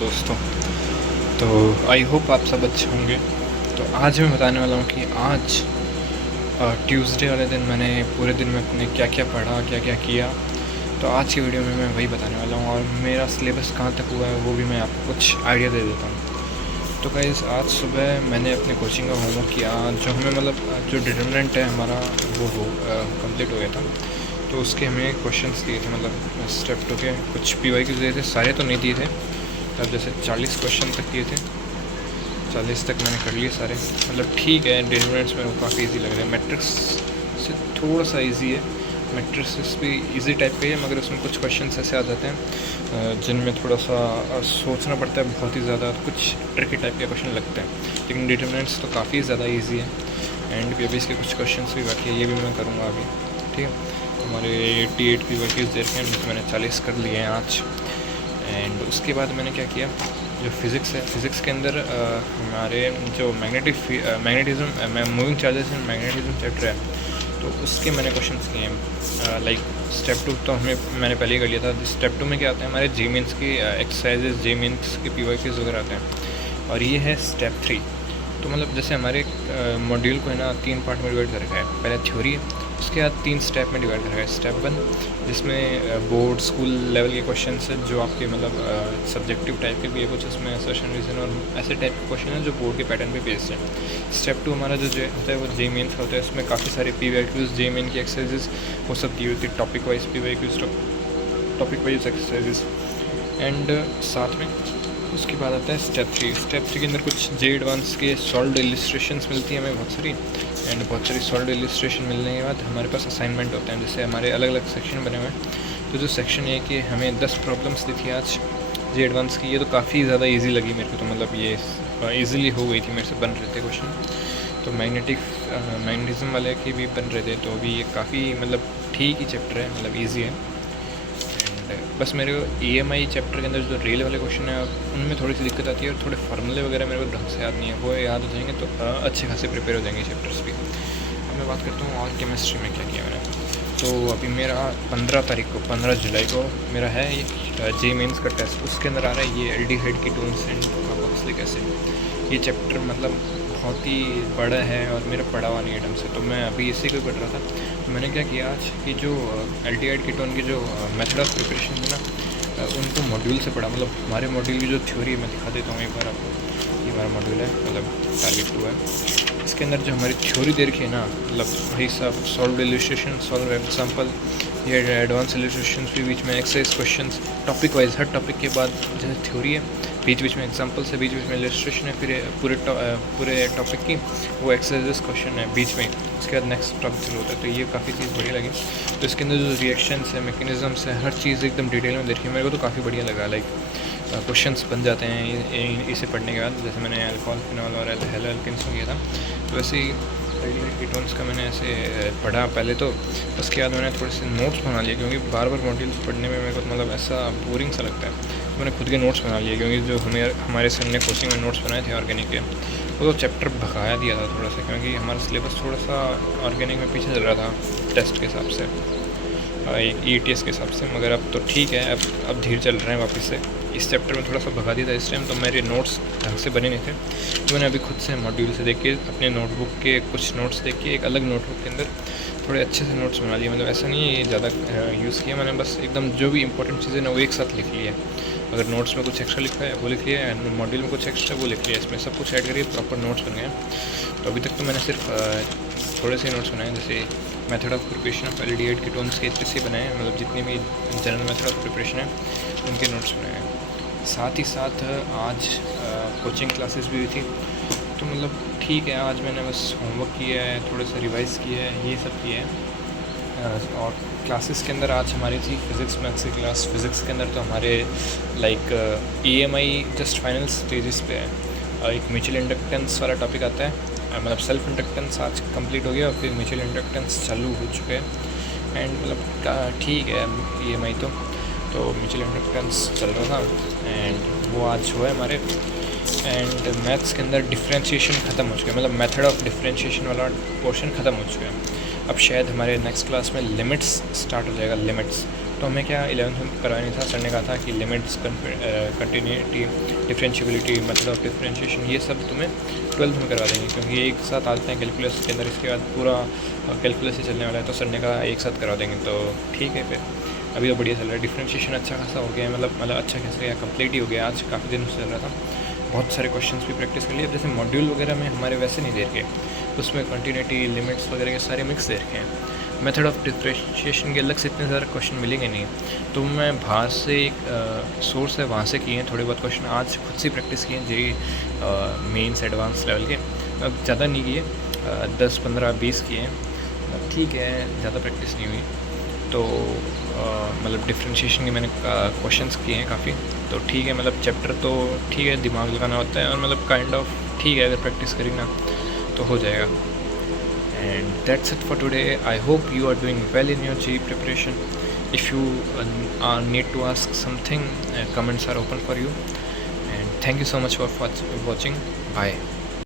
दोस्तों, तो I hope आप सब अच्छे होंगे। तो आज मैं बताने वाला हूँ कि आज ट्यूसडे वाले दिन मैंने पूरे दिन में अपने क्या क्या पढ़ा, क्या क्या किया। तो आज की वीडियो में मैं वही बताने वाला हूँ और मेरा सिलेबस कहाँ तक हुआ है वो भी मैं आपको कुछ आइडिया दे देता हूँ। तो गाइस, आज सुबह मैंने अपने कोचिंग का होमवर्क किया जो हमें जो डिटर्मिनेंट है हमारा वो कंप्लीट हो गया था। तो उसके हमें क्वेश्चंस दिए थे, स्टेप 2 के कुछ PYQ दिए थे, सारे तो नहीं दिए थे। तब जैसे 40 क्वेश्चन तक किए थे, 40 तक मैंने कर लिए सारे। ठीक है, डिटरमिनेंट्स में वो काफ़ी इजी लग रहे हैं। मैट्रिक्स से थोड़ा सा इजी है, मैट्रिक्स भी इजी टाइप का ही है, मगर उसमें कुछ क्वेश्चंस ऐसे आ जाते हैं जिनमें थोड़ा सा सोचना पड़ता है बहुत ही ज़्यादा, कुछ ट्रिकी टाइप के क्वेश्चन लगते हैं। लेकिन डिटरमिनेंट्स तो काफ़ी ज़्यादा ईजी है। एंड PBS के कुछ क्वेश्चन भी बाकी है, ये भी मैं करूँगा अभी। ठीक है, हमारे 88 PYQs दे रखे हैं, जिसमें मैंने 40 कर लिए हैं आज। एंड उसके बाद मैंने क्या किया, जो फिज़िक्स है, फिज़िक्स के अंदर हमारे जो magnetism moving charges and magnetism chapter है, तो उसके मैंने क्वेश्चंस किए हैं। लाइक स्टेप 2 तो मैंने पहले ही कर लिया था। स्टेप 2 में क्या आता है, हमारे जी मीन्स की एक्सरसाइजेज, जी मीन्स के PYQs वगैरह आते हैं। और ये है स्टेप 3। तो जैसे हमारे मॉड्यूल को है ना 3 पार्ट में डिवाइड कर रखा है। पहले थ्योरी है, उसके बाद 3 स्टेप में डिवाइड कर रखा है। स्टेप 1 जिसमें बोर्ड स्कूल लेवल के क्वेश्चन है, जो आपके सब्जेक्टिव टाइप के भी है कुछ, उसमें असर्शन रीजन और ऐसे टाइप के क्वेश्चन है जो बोर्ड के पैटर्न पे बेस्ड है। स्टेप 2 हमारा जो होता है वो जे मेन्स का होता है। उसमें काफ़ी सारे PYQs, जे मेन की एक्सरसाइजेज वो सब दी होती है, topic wise PYQs, topic wise exercises. And साथ में उसके बाद आता है स्टेप 3। स्टेप 3 के अंदर कुछ जे एडवांस के सॉल्व्ड इलिस्ट्रेशंस मिलती हैं हमें बहुत सारी। एंड बहुत सारी सॉल्व्ड इलिस्ट्रेशन मिलने के बाद हमारे पास असाइनमेंट होते हैं, जैसे हमारे अलग अलग सेक्शन बने हुए हैं। तो जो सेक्शन है कि हमें 10 प्रॉब्लम्स दी थी आज जे एडवांस की, ये तो काफ़ी ज़्यादा ईजी लगी मेरे को। तो ये ईज़िली हो गई थी, मेरे से बन रहे थे क्वेश्चन। तो मैग्नेटिज्म वाले के भी बन रहे थे, तो अभी ये काफ़ी ठीक ही चैप्टर है, ईजी है। बस मेरे को EMI चैप्टर के अंदर जो रेल वाले क्वेश्चन है उनमें थोड़ी सी दिक्कत आती है, और थोड़े फार्मूले वगैरह मेरे को ढंग से याद नहीं है। वो याद हो जाएंगे तो अच्छे खासे प्रिपेयर हो जाएंगे चैप्टर्स भी। अब मैं बात करता हूँ और केमिस्ट्री में क्या किया मैंने। तो अभी मेरा 15 जुलाई को मेरा है ये जे मेन्स का टेस्ट। उसके अंदर आ रहा है ये aldehyde ketones and carboxylic acid. ये चैप्टर बहुत ही बड़ा है और मेरा पढ़ा हुआ नहीं है ढंग से, तो मैं अभी इसी को पढ़ रहा था। तो मैंने क्या किया आज कि जो एल्डिहाइड कीटोन की जो मेथड ऑफ प्रिपरेशन है ना, उनको मॉड्यूल से पढ़ा। हमारे मॉड्यूल की जो थ्योरी है मैं दिखा देता हूँ एक बार आपको। ये हमारा मॉड्यूल है, टारगेट 2 है। इसके अंदर जो हमारी थ्योरी दे रखी है ना, भाई साहब, सॉल्व इलस्ट्रेशन, सॉल्व एग्जाम्पल, ये एडवांस इलस्ट्रेशन भी, बीच में एक्सरसाइज क्वेश्चंस, टॉपिक वाइज हर टॉपिक के बाद जैसे थ्योरी है, बीच बीच में एग्जाम्पल्स है, बीच बीच में इलस्ट्रेशन है, फिर पूरे टॉपिक की वो एक्सरसाइज क्वेश्चन है बीच में। उसके बाद नेक्स्ट टॉपिक शुरू होता है। तो ये काफ़ी चीज़ बढ़िया लगी। तो इसके अंदर जो रिएक्शंस है, मैकेनिज़म्स है, हर चीज़ एकदम डिटेल में देखी, मेरे को तो काफ़ी बढ़िया लगा। लाइक क्वेश्चंस बन जाते हैं इसे पढ़ने के बाद। जैसे मैंने अल्कोहल, फिनॉल और हेलो एल्केन्स में किया था, तो वैसे ही एल्डिहाइड कीटोन्स का मैंने ऐसे पढ़ा पहले। तो उसके बाद मैंने थोड़े से नोट्स बना लिए, क्योंकि बार बार मॉड्यूल्स पढ़ने में मेरे को ऐसा बोरिंग सा लगता है। तो मैंने खुद के नोट्स बना लिए, क्योंकि जो हमारे सर ने कोचिंग में नोट्स बनाए थे ऑर्गेनिक के, वो तो चैप्टर भगाया दिया था थोड़ा सा, क्योंकि हमारा सिलेबस थोड़ा सा ऑर्गेनिक में पीछे चल रहा था टेस्ट के हिसाब से, ETS के हिसाब से। मगर अब तो ठीक है, अब धीरे चल रहे हैं वापस से। इस चैप्टर में थोड़ा सा भगा दिया था इस टाइम, तो मेरे नोट्स ढंग से बने नहीं थे। तो मैंने अभी खुद से मॉड्यूल से देख के, अपने नोटबुक के कुछ नोट्स देख के, एक अलग नोटबुक के अंदर थोड़े अच्छे से नोट्स बना लिए। ऐसा नहीं है ज़्यादा यूज़ किया मैंने, बस एकदम जो भी इंपॉर्टेंट चीज़ें ना वो एक साथ लिख लिया। अगर नोट्स में कुछ एक्स्ट्रा लिखा है वो लिख लिया, मॉड्यूल में कुछ एक्स्ट्रा वो लिख लिया, इसमें सब कुछ ऐड करके प्रॉपर नोट्स बन गए। तो अभी तक तो मैंने सिर्फ थोड़े से नोट्स बनाए, जैसे method of preparation of aldehyde ketones के इतने से बनाए हैं, जितने भी जनरल मेथड ऑफ प्रिपरेशन है उनके नोट्स बनाए हैं। साथ ही साथ आज कोचिंग क्लासेस भी हुई थी। तो ठीक है, आज मैंने बस होमवर्क किया है, थोड़ा सा रिवाइज़ किया है, ये सब किया है। और क्लासेस के अंदर आज हमारी थी फिज़िक्स मैथ्स की क्लास। फिज़िक्स के अंदर तो हमारे EMI जस्ट फाइनल स्टेजेस पे है। एक म्यूचुअल इंडक्टेंस वाला टॉपिक आता है, सेल्फ इंडक्टेंस आज कंप्लीट हो गया, और फिर म्यूचुअल इंडक्टेंस चालू हो चुके हैं। एंड ठीक है, EMI तो म्यूचुअल इंडक्टेंस चल रहा था, एंड वो आज हुआ है हमारे। एंड मैथ्स के अंदर डिफ्रेंशिएशन ख़त्म हो चुका है, मेथड ऑफ डिफ्रेंशिएशन वाला पोर्शन ख़त्म हो चुका है। अब शायद हमारे नेक्स्ट क्लास में लिमिट्स स्टार्ट हो जाएगा। तो हमें क्या 11th में करवाया नहीं था। सर ने कहा था कि limits, continuity, differentiability, method of differentiation, ये सब तुम्हें 12th में करवा देंगे, क्योंकि ये एक साथ आते हैं कैलकुलस के अंदर। इसके बाद पूरा कैलकुलस ही चलने वाला है, तो सर ने कहा एक साथ करवा देंगे। तो ठीक है, फिर अभी तो बढ़िया चल रहा है। डिफरेंशिएशन अच्छा खासा हो गया है, मतलब अच्छा खासा या कंप्लीट ही हो गया। आज काफ़ी दिन से चल रहा था, बहुत सारे क्वेश्चंस भी प्रैक्टिस कर लिए। जैसे मॉड्यूल वगैरह में हमारे वैसे नहीं दे रखे, उसमें कंटिन्यूटी, लिमिट्स वगैरह के सारे मिक्स दे रखे हैं। मेथड ऑफ डिफरेंशिएशन के अलग से इतने ज़्यादा क्वेश्चन मिलेंगे नहीं, तो मैं बाहर से एक सोर्स है वहाँ से किए हैं थोड़े बहुत क्वेश्चन। आज खुद से प्रैक्टिस किए हैं जेई मेंस एडवांस लेवल के। अब ज़्यादा नहीं किए, 10, 15, 20 किए हैं। ठीक है, ज़्यादा प्रैक्टिस नहीं हुई। तो मतलब डिफरेंशिएशन के मैंने क्वेश्चंस किए हैं काफ़ी, तो ठीक है। मतलब चैप्टर तो ठीक है, दिमाग लगाना होता है, और मतलब काइंड ऑफ ठीक है, अगर प्रैक्टिस करी ना तो हो जाएगा। And that's it for today. I hope you are doing well in your JEE preparation. If you need to ask something, comments are open for you. And thank you so much for watching. Bye.